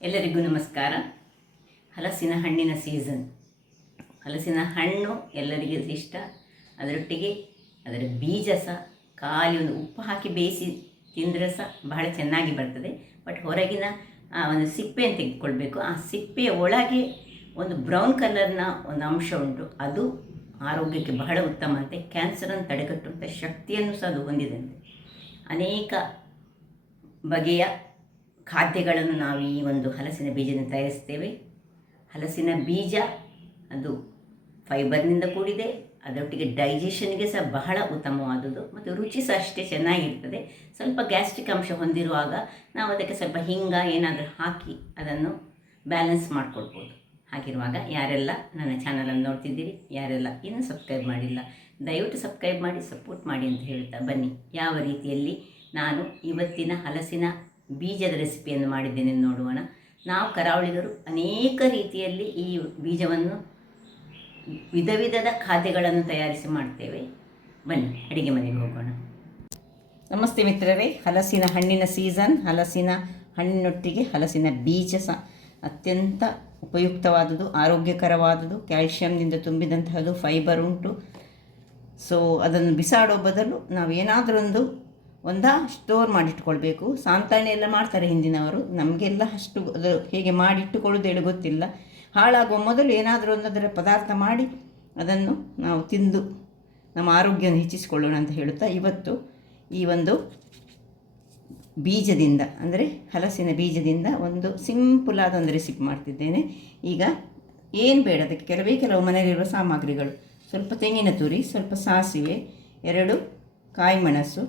ಎಲ್ಲರಿಗೂ ನಮಸ್ಕಾರ. ಹಲಸಿನ ಹಣ್ಣಿನ ಸೀಸನ್. ಹಲಸಿನ ಹಣ್ಣು ಎಲ್ಲರಿಗೂ ಇಷ್ಟ. ಅದರೊಟ್ಟಿಗೆ ಅದರ ಬೀಜ ಸಹ ಖಾಲಿ ಒಂದು ಉಪ್ಪು ಹಾಕಿ ಬೇಯಿಸಿ ತಿಂದರೆ ಸಹ ಬಹಳ ಚೆನ್ನಾಗಿ ಬರ್ತದೆ. ಬಟ್ ಹೊರಗಿನ ಒಂದು ಸಿಪ್ಪೆಯನ್ನು ತೆಗೆದುಕೊಳ್ಬೇಕು. ಆ ಸಿಪ್ಪೆಯ ಒಳಗೆ ಒಂದು ಬ್ರೌನ್ ಕಲರ್ನ ಒಂದು ಅಂಶ ಉಂಟು. ಅದು ಆರೋಗ್ಯಕ್ಕೆ ಬಹಳ ಉತ್ತಮ ಅಂತೆ. ಕ್ಯಾನ್ಸರನ್ನು ತಡೆಗಟ್ಟುವಂಥ ಶಕ್ತಿಯನ್ನು ಸಹ ಅದು ಹೊಂದಿದಂತೆ. ಅನೇಕ ಬಗೆಯ ಖಾದ್ಯಗಳನ್ನು ನಾವು ಈ ಒಂದು ಹಲಸಿನ ಬೀಜದಿಂದ ತಯಾರಿಸ್ತೇವೆ. ಹಲಸಿನ ಬೀಜ ಅದು ಫೈಬರ್ನಿಂದ ಕೂಡಿದೆ. ಅದರೊಟ್ಟಿಗೆ ಡೈಜೆಷನ್ಗೆ ಸಹ ಬಹಳ ಉತ್ತಮವಾದುದು ಮತ್ತು ರುಚಿ ಸಹ ಅಷ್ಟೇ ಚೆನ್ನಾಗಿರ್ತದೆ. ಸ್ವಲ್ಪ ಗ್ಯಾಸ್ಟ್ರಿಕ್ ಅಂಶ ಹೊಂದಿರುವಾಗ ನಾವು ಅದಕ್ಕೆ ಸ್ವಲ್ಪ ಹಿಂಗ ಏನಾದರೂ ಹಾಕಿ ಅದನ್ನು ಬ್ಯಾಲೆನ್ಸ್ ಮಾಡಿಕೊಳ್ಬೋದು. ಹಾಗಿರುವಾಗ ಯಾರೆಲ್ಲ ನನ್ನ ಚಾನಲನ್ನು ನೋಡ್ತಿದ್ದೀರಿ, ಯಾರೆಲ್ಲ ಇನ್ನೂ ಸಬ್ಸ್ಕ್ರೈಬ್ ಮಾಡಿಲ್ಲ, ದಯವಿಟ್ಟು ಸಬ್ಸ್ಕ್ರೈಬ್ ಮಾಡಿ ಸಪೋರ್ಟ್ ಮಾಡಿ ಅಂತ ಹೇಳ್ತಾ ಬನ್ನಿ ಯಾವ ರೀತಿಯಲ್ಲಿ ನಾನು ಇವತ್ತಿನ ಹಲಸಿನ ಬೀಜದ ರೆಸಿಪಿಯನ್ನು ಮಾಡಿದ್ದೇನೆ ನೋಡುವ. ನಾವು ಕರಾವಳಿಗರು ಅನೇಕ ರೀತಿಯಲ್ಲಿ ಈ ಬೀಜವನ್ನು ವಿಧ ವಿಧದ ಖಾದ್ಯಗಳನ್ನು ತಯಾರಿಸಿ ಮಾಡ್ತೇವೆ. ಬನ್ನಿ ಅಡಿಗೆ ಮನೆಗೆ ಹೋಗೋಣ. ನಮಸ್ತೆ ಮಿತ್ರರೇ. ಹಲಸಿನ ಹಣ್ಣಿನ ಸೀಸನ್. ಹಲಸಿನ ಹಣ್ಣಿನೊಟ್ಟಿಗೆ ಹಲಸಿನ ಬೀಜ ಸಹ ಅತ್ಯಂತ ಉಪಯುಕ್ತವಾದುದು, ಆರೋಗ್ಯಕರವಾದುದು, ಕ್ಯಾಲ್ಶಿಯಂನಿಂದ ತುಂಬಿದಂತಹದ್ದು, ಫೈಬರ್ ಉಂಟು. ಸೊ ಅದನ್ನು ಬಿಸಾಡೋ ಬದಲು ನಾವು ಏನಾದರೂ ಸ್ಟೋರ್ ಮಾಡಿಟ್ಕೊಳ್ಬೇಕು. ಸಾಂತಾಣೆ ಎಲ್ಲ ಮಾಡ್ತಾರೆ ಹಿಂದಿನವರು. ನಮಗೆಲ್ಲ ಅಷ್ಟು ಅದು ಹೇಗೆ ಮಾಡಿಟ್ಟುಕೊಳ್ಳೋದು ಹೇಳಿ ಗೊತ್ತಿಲ್ಲ. ಹಾಳಾಗುವ ಮೊದಲು ಏನಾದರೂ ಅದರ ಪದಾರ್ಥ ಮಾಡಿ ಅದನ್ನು ನಾವು ತಿಂದು ನಮ್ಮ ಆರೋಗ್ಯವನ್ನು ಹೆಚ್ಚಿಸಿಕೊಳ್ಳೋಣ ಅಂತ ಹೇಳುತ್ತಾ ಇವತ್ತು ಈ ಒಂದು ಬೀಜದಿಂದ ಅಂದರೆ ಹಲಸಿನ ಬೀಜದಿಂದ ಒಂದು ಸಿಂಪಲಾದ ಒಂದು ರೆಸಿಪಿ ಮಾಡ್ತಿದ್ದೇನೆ. ಈಗ ಏನು ಬೇಡ, ಅದಕ್ಕೆ ಕೆಲವು ಮನೆಯಲ್ಲಿರುವ ಸಾಮಗ್ರಿಗಳು: ಸ್ವಲ್ಪ ತೆಂಗಿನ ತುರಿ, ಸ್ವಲ್ಪ ಸಾಸಿವೆ, 2 ಕಾಯಿ ಮೆಣಸು,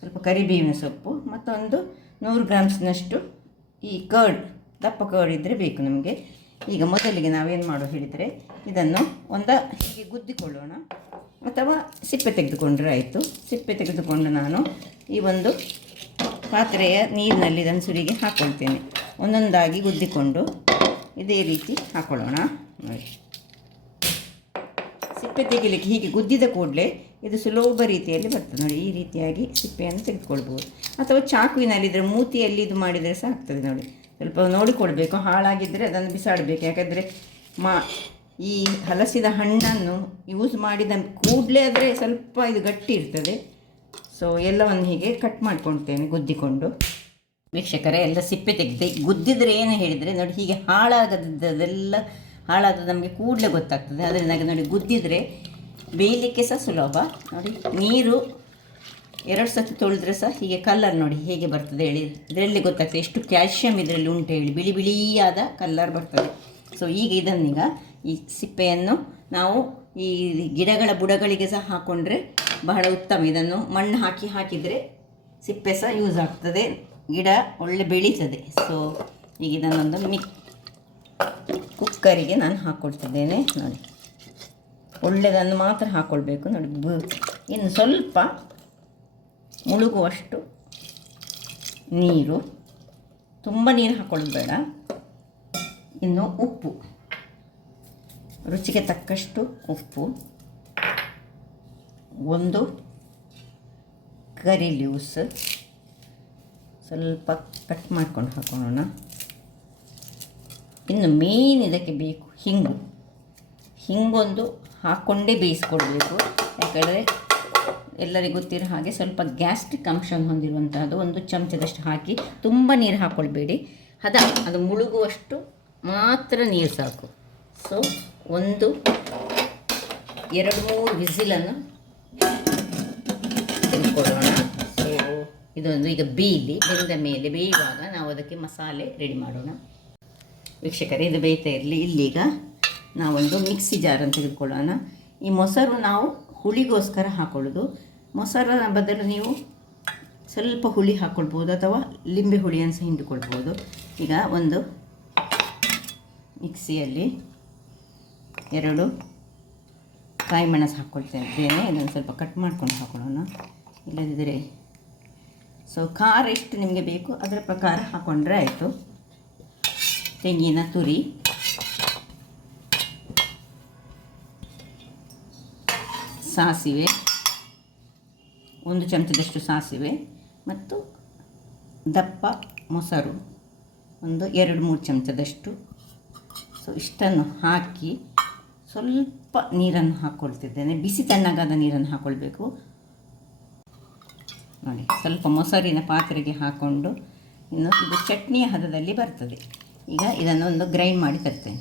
ಸ್ವಲ್ಪ ಕರಿಬೇವಿನ ಸೊಪ್ಪು, ಮತ್ತೊಂದು 100 ಗ್ರಾಮ್ಸ್ನಷ್ಟು ಈ ಕರ್ಡ್, ದಪ್ಪ ಕರ್ಡ್ ಇದ್ದರೆ ಬೇಕು ನಮಗೆ. ಈಗ ಮೊದಲಿಗೆ ನಾವೇನು ಮಾಡೋ ಹೇಳಿದರೆ ಇದನ್ನು ಹೀಗೆ ಗುದ್ದಿಕೊಳ್ಳೋಣ, ಅಥವಾ ಸಿಪ್ಪೆ ತೆಗೆದುಕೊಂಡ್ರೆ ಆಯಿತು. ಸಿಪ್ಪೆ ತೆಗೆದುಕೊಂಡು ನಾನು ಈ ಒಂದು ಪಾತ್ರೆಯ ನೀರಿನಲ್ಲಿ ಇದನ್ನು ಸುರಿಗೆ ಹಾಕ್ಕೊಳ್ತೇನೆ. ಒಂದೊಂದಾಗಿ ಗುದ್ದಿಕೊಂಡು ಇದೇ ರೀತಿ ಹಾಕ್ಕೊಳ್ಳೋಣ. ನೋಡಿ, ಸಿಪ್ಪೆ ತೆಗಿಲಿಕ್ಕೆ ಹೀಗೆ ಗುದ್ದಿದ ಕೂಡಲೇ ಇದು ಸುಲಭ ರೀತಿಯಲ್ಲಿ ಬರ್ತದೆ. ನೋಡಿ, ಈ ರೀತಿಯಾಗಿ ಸಿಪ್ಪೆಯನ್ನು ತೆಗೆದುಕೊಳ್ಬೋದು. ಅಥವಾ ಚಾಕುವಿನಲ್ಲಿದ್ದರೆ ಮೂತಿಯಲ್ಲಿ ಇದು ಮಾಡಿದರೆ ಸಹ ಆಗ್ತದೆ. ನೋಡಿ, ಸ್ವಲ್ಪ ನೋಡಿಕೊಳ್ಬೇಕು, ಹಾಳಾಗಿದ್ದರೆ ಅದನ್ನು ಬಿಸಾಡಬೇಕು. ಯಾಕಂದರೆ ಈ ಹಲಸಿದ ಹಣ್ಣನ್ನು ಯೂಸ್ ಮಾಡಿದ ಕೂಡಲೇ ಆದರೆ ಸ್ವಲ್ಪ ಇದು ಗಟ್ಟಿ ಇರ್ತದೆ. ಸೊ ಎಲ್ಲವನ್ನು ಹೀಗೆ ಕಟ್ ಮಾಡ್ಕೊಳ್ತೇನೆ ಗುದ್ದಿಕೊಂಡು. ವೀಕ್ಷಕರೇ, ಎಲ್ಲ ಸಿಪ್ಪೆ ತೆಗೆದು ಗುದ್ದಿದರೆ ಏನು ಹೇಳಿದರೆ ನೋಡಿ, ಹೀಗೆ ಹಾಳಾಗದಿದ್ದದೆಲ್ಲ ಹಾಳಾದ ನಮಗೆ ಕೂಡಲೇ ಗೊತ್ತಾಗ್ತದೆ. ಅದರಿಂದ ನೋಡಿ, ಗುದ್ದಿದರೆ ಬೇಯಲಿಕ್ಕೆ ಸಹ ಸುಲಭ. ನೋಡಿ, ನೀರು 2 ಸತಿ ತೊಳೆದ್ರೆ ಸಹ ಹೀಗೆ ಕಲ್ಲರ್ ನೋಡಿ ಹೇಗೆ ಬರ್ತದೆ ಹೇಳಿ. ಇದರಲ್ಲಿ ಗೊತ್ತಾಗ್ತದೆ ಎಷ್ಟು ಕ್ಯಾಲ್ಶಿಯಂ ಇದರಲ್ಲಿ ಉಂಟು ಹೇಳಿ. ಬಿಳಿ ಬಿಳಿಯಾದ ಕಲ್ಲರ್ ಬರ್ತದೆ. ಸೊ ಈಗ ಇದನ್ನೀಗ ಈ ಸಿಪ್ಪೆಯನ್ನು ನಾವು ಈ ಗಿಡಗಳ ಬುಡಗಳಿಗೆ ಸಹ ಹಾಕ್ಕೊಂಡ್ರೆ ಬಹಳ ಉತ್ತಮ. ಇದನ್ನು ಮಣ್ಣು ಹಾಕಿದರೆ ಸಿಪ್ಪೆ ಸಹ ಯೂಸ್ ಆಗ್ತದೆ, ಗಿಡ ಒಳ್ಳೆ ಬೆಳೀತದೆ. ಸೊ ಈಗ ಇದನ್ನೊಂದು ಕುಕ್ಕರಿಗೆ ನಾನು ಹಾಕ್ಕೊಳ್ತಿದ್ದೇನೆ. ನೋಡಿ, ಒಳ್ಳೆಯದನ್ನು ಮಾತ್ರ ಹಾಕ್ಕೊಳ್ಬೇಕು. ನೋಡಿ, ಇನ್ನು ಸ್ವಲ್ಪ ಮುಳುಗುವಷ್ಟು ನೀರು, ತುಂಬ ನೀರು ಹಾಕ್ಕೊಳ್ಳೋದು ಬೇಡ. ಇನ್ನು ಉಪ್ಪು, ರುಚಿಗೆ ತಕ್ಕಷ್ಟು ಉಪ್ಪು, 1 ಕರಿ ಲೀವ್ಸ್ ಸ್ವಲ್ಪ ಕಟ್ ಮಾಡ್ಕೊಂಡು ಹಾಕೋಣ. ಇನ್ನು ಮೇನ್ ಇದಕ್ಕೆ ಬೇಕು ಹಿಂಗೊಂದು ಹಾಕ್ಕೊಂಡೇ ಬೇಯಿಸ್ಕೊಳ್ಬೇಕು. ಯಾಕಂದರೆ ಎಲ್ಲರಿಗೂ ಗೊತ್ತಿರೋ ಹಾಗೆ ಸ್ವಲ್ಪ ಗ್ಯಾಸ್ಟ್ರಿಕ್ ಅಂಶ ಹೊಂದಿರುವಂತಹದ್ದು. 1 ಚಮಚದಷ್ಟು ಹಾಕಿ, ತುಂಬ ನೀರು ಹಾಕ್ಕೊಳ್ಬೇಡಿ. ಅದು ಮುಳುಗುವಷ್ಟು ಮಾತ್ರ ನೀರು ಸಾಕು. ಸೊ 2-3 ವಿಸಿಲನ್ನು ತೆಗೆದುಕೊಳ್ಳೋಣ. ಸೊ ಇದೊಂದು ಈಗ ಬೆಂದ ಮೇಲೆ ಬೇಯುವಾಗ ನಾವು ಅದಕ್ಕೆ ಮಸಾಲೆ ರೆಡಿ ಮಾಡೋಣ. ವೀಕ್ಷಕರೇ, ಇದು ಬೇಯ್ತಾ ಇರಲಿ. ಇಲ್ಲೀಗ ನಾವೊಂದು ಮಿಕ್ಸಿ ಜಾರನ್ನು ತೆಗೆದುಕೊಳ್ಳೋಣ. ಈ ಮೊಸರು ನಾವು ಹುಳಿಗೋಸ್ಕರ ಹಾಕೊಳ್ಳೋದು. ಮೊಸರನ ಬದಲು ನೀವು ಸ್ವಲ್ಪ ಹುಳಿ ಹಾಕ್ಕೊಳ್ಬೋದು, ಅಥವಾ ಲಿಂಬೆ ಹುಳಿಯನ್ನು ಸಹ ಹಿಂಡಿಕೊಳ್ಬೋದು. ಈಗ ಒಂದು ಮಿಕ್ಸಿಯಲ್ಲಿ 2 ಕಾಯಿ ಮೆಣಸು ಹಾಕ್ಕೊಳ್ತಾ ಇದ್ದೇನೆ. ಇದನ್ನು ಸ್ವಲ್ಪ ಕಟ್ ಮಾಡ್ಕೊಂಡು ಹಾಕೊಳ್ಳೋಣ, ಇಲ್ಲದಿದ್ದರೆ. ಸೊ ಖಾರ ಎಷ್ಟು ನಿಮಗೆ ಬೇಕು ಅದರ ಪ್ರಕಾರ ಹಾಕ್ಕೊಂಡ್ರೆ ಆಯಿತು. ತೆಂಗಿನ ತುರಿ, ಸಾಸಿವೆ, 1 ಚಮಚದಷ್ಟು ಸಾಸಿವೆ, ಮತ್ತು ದಪ್ಪ ಮೊಸರು ಒಂದು 2-3 ಚಮಚದಷ್ಟು. ಸೊ ಇಷ್ಟನ್ನು ಹಾಕಿ ಸ್ವಲ್ಪ ನೀರನ್ನು ಹಾಕ್ಕೊಳ್ತಿದ್ದೇನೆ. ಬಿಸಿ ತಣ್ಣಗಾದ ನೀರನ್ನು ಹಾಕ್ಕೊಳ್ಬೇಕು ನೋಡಿ. ಸ್ವಲ್ಪ ಮೊಸರಿನ ಪಾತ್ರೆಗೆ ಹಾಕ್ಕೊಂಡು ಇನ್ನು ಇದು ಚಟ್ನಿಯ ಹದದಲ್ಲಿ ಬರ್ತದೆ. ಈಗ ಇದನ್ನು ಗ್ರೈಂಡ್ ಮಾಡಿ ತರ್ತೇನೆ.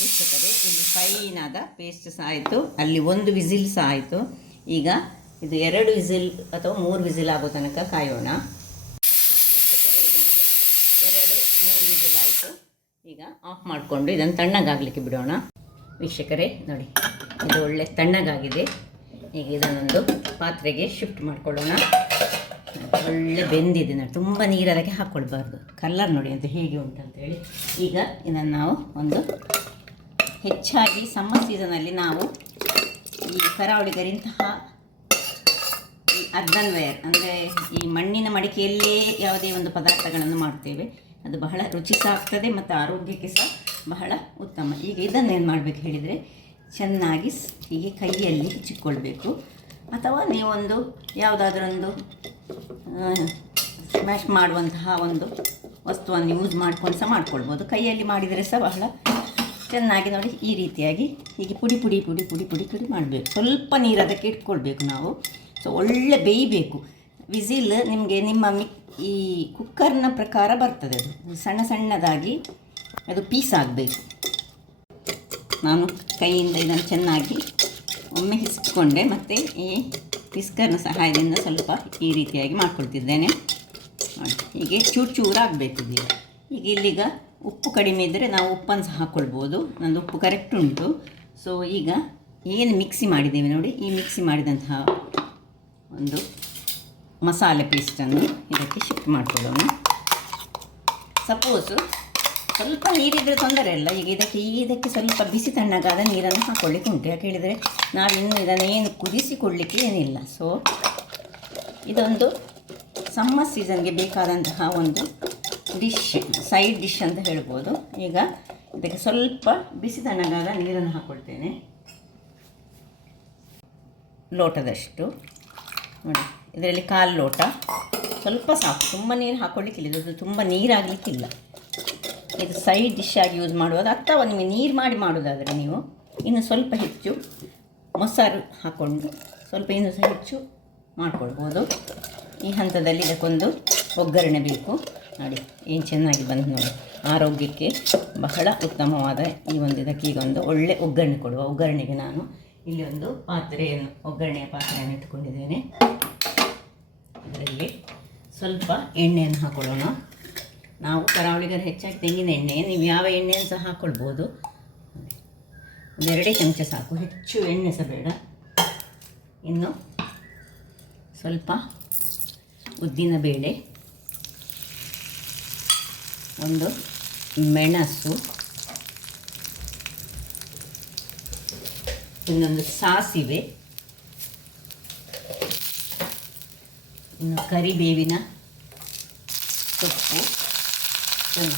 ವೀಕ್ಷಕರೇ, ಇಲ್ಲಿ ಫೈನಾದ ಪೇಸ್ಟ್ ಸಹ ಆಯಿತು, ಅಲ್ಲಿ 1 ವಿಸಿಲ್ ಸಹ ಆಯಿತು. ಈಗ ಇದು 2 ವಿಸಿಲ್ ಅಥವಾ 3 ವಿಸಿಲ್ ಆಗೋ ತನಕ ಕಾಯೋಣ. ವೀಕ್ಷಕರೇ, ಇದು ನೋಡಿ 2-3 ವಿಸಿಲ್ ಆಯಿತು. ಈಗ ಆಫ್ ಮಾಡಿಕೊಂಡು ಇದನ್ನು ತಣ್ಣಗಾಗಲಿಕ್ಕೆ ಬಿಡೋಣ. ವೀಕ್ಷಕರೇ ನೋಡಿ, ಇದು ಒಳ್ಳೆ ತಣ್ಣಗಾಗಿದೆ. ಈಗ ಇದನ್ನೊಂದು ಪಾತ್ರೆಗೆ ಶಿಫ್ಟ್ ಮಾಡಿಕೊಳ್ಳೋಣ. ಒಳ್ಳೆ ಬೆಂದಿದೆ ನೋಡಿ, ತುಂಬ ನೀರು ಅದಕ್ಕೆ ಹಾಕ್ಕೊಳ್ಬಾರ್ದು. ಕಲರ್ ನೋಡಿ ಅಂತ ಹೇಗೆ ಉಂಟಂತೇಳಿ. ಈಗ ಇದನ್ನು ನಾವು ಒಂದು ಹೆಚ್ಚಾಗಿ ಸಮ್ಮರ್ ಸೀಸನಲ್ಲಿ ನಾವು ಈ ಕರಾವಳಿಗರಿಂತಹ ಈ ಅರ್ಧನ್ವೇರ್ ಅಂದರೆ ಈ ಮಣ್ಣಿನ ಮಡಿಕೆಯಲ್ಲೇ ಯಾವುದೇ ಒಂದು ಪದಾರ್ಥಗಳನ್ನು ಮಾಡ್ತೇವೆ. ಅದು ಬಹಳ ರುಚಿ ಸಹ ಆಗ್ತದೆ ಮತ್ತು ಆರೋಗ್ಯಕ್ಕೆ ಸಹ ಬಹಳ ಉತ್ತಮ. ಈಗ ಇದನ್ನೇನು ಮಾಡಬೇಕು ಹೇಳಿದರೆ, ಚೆನ್ನಾಗಿ ಹೀಗೆ ಕೈಯಲ್ಲಿ ಹೆಚ್ಚಿಕೊಳ್ಬೇಕು. ಅಥವಾ ನೀವೊಂದು ಯಾವುದಾದ್ರೊಂದು ಸ್ಮ್ಯಾಶ್ ಮಾಡುವಂತಹ ಒಂದು ವಸ್ತುವನ್ನು ಯೂಸ್ ಮಾಡ್ಕೊಂಡು ಸಹ ಮಾಡ್ಕೊಳ್ಬೋದು. ಕೈಯಲ್ಲಿ ಮಾಡಿದರೆ ಸಹ ಬಹಳ ಚೆನ್ನಾಗಿ ನೋಡಿ ಈ ರೀತಿಯಾಗಿ ಹೀಗೆ ಪುಡಿ ಪುಡಿ ಪುಡಿ ಪುಡಿ ಪುಡಿ ಪುಡಿ ಮಾಡಬೇಕು. ಸ್ವಲ್ಪ ನೀರು ಅದಕ್ಕೆ ಇಟ್ಕೊಳ್ಬೇಕು ನಾವು. ಸೊ ಒಳ್ಳೆ ಬೇಯಬೇಕು. ವಿಸಿಲ್ ನಿಮಗೆ ನಿಮ್ಮ ಈ ಕುಕ್ಕರ್ನ ಪ್ರಕಾರ ಬರ್ತದೆ. ಅದು ಸಣ್ಣ ಸಣ್ಣದಾಗಿ ಅದು ಪೀಸ್ ಆಗಬೇಕು. ನಾನು ಕೈಯಿಂದ ಇದನ್ನು ಚೆನ್ನಾಗಿ ಒಮ್ಮೆ ಹಿಸ್ಕೊಂಡೆ ಮತ್ತು ಈ ವಿಸ್ಕರ್ನ ಸಹಾಯದಿಂದ ಸ್ವಲ್ಪ ಈ ರೀತಿಯಾಗಿ ಮಾಡ್ಕೊಳ್ತಿದ್ದೇನೆ. ಹೀಗೆ ಚೂರಾಗಬೇಕು. ಈಗ ಇಲ್ಲಿಗ ಉಪ್ಪು ಕಡಿಮೆ ಇದ್ದರೆ ನಾವು ಉಪ್ಪನ್ನು ಸಹ ಹಾಕ್ಕೊಳ್ಬೋದು. ನಂದು ಉಪ್ಪು ಕರೆಕ್ಟ್ ಉಂಟು. ಸೊ ಈಗ ಏನು ಮಿಕ್ಸಿ ಮಾಡಿದ್ದೇವೆ ನೋಡಿ, ಈ ಮಿಕ್ಸಿ ಮಾಡಿದಂತಹ ಒಂದು ಮಸಾಲೆ ಪೇಸ್ಟನ್ನು ಇದಕ್ಕೆ ಶಿಫ್ಟ್ ಮಾಡಿಕೊಳ್ಳೋಣ. ಸಪೋಸು ಸ್ವಲ್ಪ ನೀರಿದ್ದರೆ ತೊಂದರೆ ಇಲ್ಲ. ಈಗ ಇದಕ್ಕೆ ಸ್ವಲ್ಪ ಬಿಸಿ ತಣ್ಣಗಾದ ನೀರನ್ನು ಹಾಕ್ಕೊಳ್ಳಿಕ್ಕೆ ಉಂಟು. ಯಾಕೆ ಹೇಳಿದರೆ ನಾವಿನ್ನು ಇದನ್ನೇನು ಕುದಿಸಿಕೊಳ್ಳಿಕ್ಕೆ ಏನಿಲ್ಲ. ಸೊ ಇದೊಂದು ಸಮ್ಮರ್ ಸೀಸನ್ಗೆ ಬೇಕಾದಂತಹ ಒಂದು ಡಿಶ್, ಸೈಡ್ ಡಿಶ್ ಅಂತ ಹೇಳ್ಬೋದು. ಈಗ ಇದಕ್ಕೆ ಸ್ವಲ್ಪ ಬಿಸಿ ತಣ್ಣಗಾದ ನೀರನ್ನು ಹಾಕ್ಕೊಳ್ತೇನೆ, ಲೋಟದಷ್ಟು ನೋಡಿ. ಇದರಲ್ಲಿ 1/4 ಲೋಟ, ಸ್ವಲ್ಪ ಸಾಕು, ತುಂಬ ನೀರು ಹಾಕ್ಕೊಳ್ಳಿಕ್ಕಿಲ್ಲ. ಇದು ತುಂಬ ನೀರಾಗಲಿಕ್ಕಿಲ್ಲ. ಇದು ಸೈಡ್ ಡಿಶ್ ಆಗಿ ಯೂಸ್ ಮಾಡುವಾಗ, ಅಥವಾ ನಿಮಗೆ ನೀರು ಮಾಡಿ ಮಾಡೋದಾದರೆ ನೀವು ಇನ್ನು ಸ್ವಲ್ಪ ಹೆಚ್ಚು ಮೊಸರು ಹಾಕ್ಕೊಂಡು ಸ್ವಲ್ಪ ಇನ್ನೂ ಸಹ ಹೆಚ್ಚು ಮಾಡ್ಕೊಳ್ಬೋದು. ಈ ಹಂತದಲ್ಲಿ ಇದಕ್ಕೊಂದು ಒಗ್ಗರಣೆ ಬೇಕು ನೋಡಿ. ಏನು ಚೆನ್ನಾಗಿ ಬಂದು ನೋಡಿ, ಆರೋಗ್ಯಕ್ಕೆ ಬಹಳ ಉತ್ತಮವಾದ ಈ ಒಂದು ಇದಕ್ಕೆ ಈಗ ಒಂದು ಒಳ್ಳೆ ಒಗ್ಗರಣೆ ಕೊಡುವ. ಒಗ್ಗರಣೆಗೆ ನಾನು ಇಲ್ಲಿ ಒಂದು ಒಗ್ಗರಣೆಯ ಪಾತ್ರೆಯನ್ನು ಇಟ್ಕೊಂಡಿದ್ದೇನೆ. ಇದರಲ್ಲಿ ಸ್ವಲ್ಪ ಎಣ್ಣೆಯನ್ನು ಹಾಕ್ಕೊಳ್ಳೋಣ. ನಾವು ಕರಾವಳಿಗರು ಹೆಚ್ಚಾಗಿ ತೆಂಗಿನ ಎಣ್ಣೆ, ನೀವು ಯಾವ ಎಣ್ಣೆಯನ್ನು ಸಹ ಹಾಕ್ಕೊಳ್ಬೋದು. 2 ಚಮಚ ಸಾಕು, ಹೆಚ್ಚು ಎಣ್ಣೆ ಸಹ ಬೇಡ. ಇನ್ನು ಸ್ವಲ್ಪ ಉದ್ದಿನ ಬೇಳೆ, ಒಂದು ಮೆಣಸು, ಇನ್ನೊಂದು ಸಾಸಿವೆ, ಇನ್ನು ಕರಿಬೇವಿನ ಸೊಪ್ಪು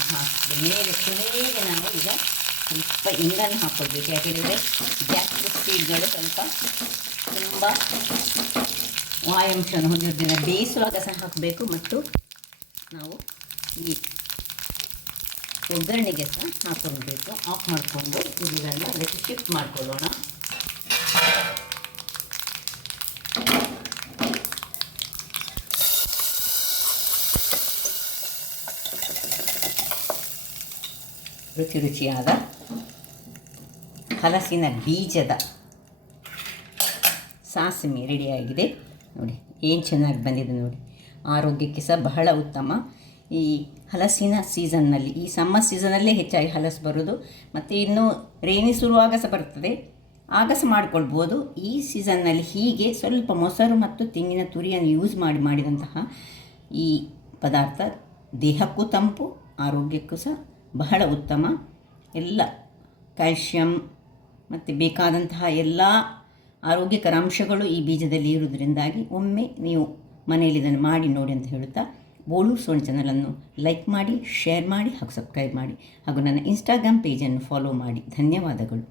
ಹಾಕಿದ ಮೇಲೆ ಕೊನೆಗೆ ನಾವು ಈಗ ಸ್ವಲ್ಪ ಇಂಗನ್ನು ಹಾಕ್ಕೊಳ್ಬೇಕು. ಯಾಕೆಂದರೆ ಗ್ಯಾಸ್ ಸೀಡ್ಗಳು ಸ್ವಲ್ಪ ತುಂಬ ವಾಯಾಂಶವನ್ನು ಹೊಂದಿರೋದ್ರಿಂದ ಬೇಯಿಸುವಾಗ ಸಹ ಹಾಕಬೇಕು. ಮತ್ತು ನಾವು ಈ ಒಗ್ಗರಣೆಗೆ ಸಹ ಹಾಕ್ಕೊಳ್ಬೇಕು. ಆಫ್ ಮಾಡಿಕೊಂಡು ಇದನ್ನು ಅದಕ್ಕೆ ಶಿಫ್ಟ್ ಮಾಡಿಕೊಳ್ಳೋಣ. ರುಚಿಯಾದ ಹಲಸಿನ ಬೀಜದ ಸಾಸಿಮೆ ರೆಡಿಯಾಗಿದೆ ನೋಡಿ. ಏನು ಚೆನ್ನಾಗಿ ಬಂದಿದೆ ನೋಡಿ. ಆರೋಗ್ಯಕ್ಕೆ ಸಹ ಬಹಳ ಉತ್ತಮ. ಈ ಹಲಸಿನ ಸೀಸನ್ನಲ್ಲಿ, ಈ ಸಮ್ಮರ್ ಸೀಸನಲ್ಲೇ ಹೆಚ್ಚಾಗಿ ಹಲಸು ಬರೋದು. ಮತ್ತು ಇನ್ನು ರೇಣಿ ಶುರುವಾಗ ಸಹ ಬರ್ತದೆ, ಆಗ ಸಹ ಮಾಡಿಕೊಳ್ಬೋದು. ಈ ಸೀಸನ್ನಲ್ಲಿ ಹೀಗೆ ಸ್ವಲ್ಪ ಮೊಸರು ಮತ್ತು ತೆಂಗಿನ ತುರಿಯನ್ನು ಯೂಸ್ ಮಾಡಿದಂತಹ ಈ ಪದಾರ್ಥ ದೇಹಕ್ಕೂ ತಂಪು, ಆರೋಗ್ಯಕ್ಕೂ ಸಹ ಬಹಳ ಉತ್ತಮ. ಎಲ್ಲ ಕ್ಯಾಲ್ಶಿಯಂ ಮತ್ತು ಬೇಕಾದಂತಹ ಎಲ್ಲ ಆರೋಗ್ಯಕರ ಅಂಶಗಳು ಈ ಬೀಜದಲ್ಲಿ ಇರುವುದರಿಂದಾಗಿ ಒಮ್ಮೆ ನೀವು ಮನೆಯಲ್ಲಿ ಇದನ್ನು ಮಾಡಿ ನೋಡಿ ಅಂತ ಹೇಳುತ್ತಾ, ಬೋಳು ಸೋಣ್ ಚಾನಲನ್ನು ಲೈಕ್ ಮಾಡಿ, ಶೇರ್ ಮಾಡಿ ಹಾಗೂ ಸಬ್ಸ್ಕ್ರೈಬ್ ಮಾಡಿ ಹಾಗೂ ನನ್ನ ಇನ್ಸ್ಟಾಗ್ರಾಮ್ ಪೇಜನ್ನು ಫಾಲೋ ಮಾಡಿ. ಧನ್ಯವಾದಗಳು.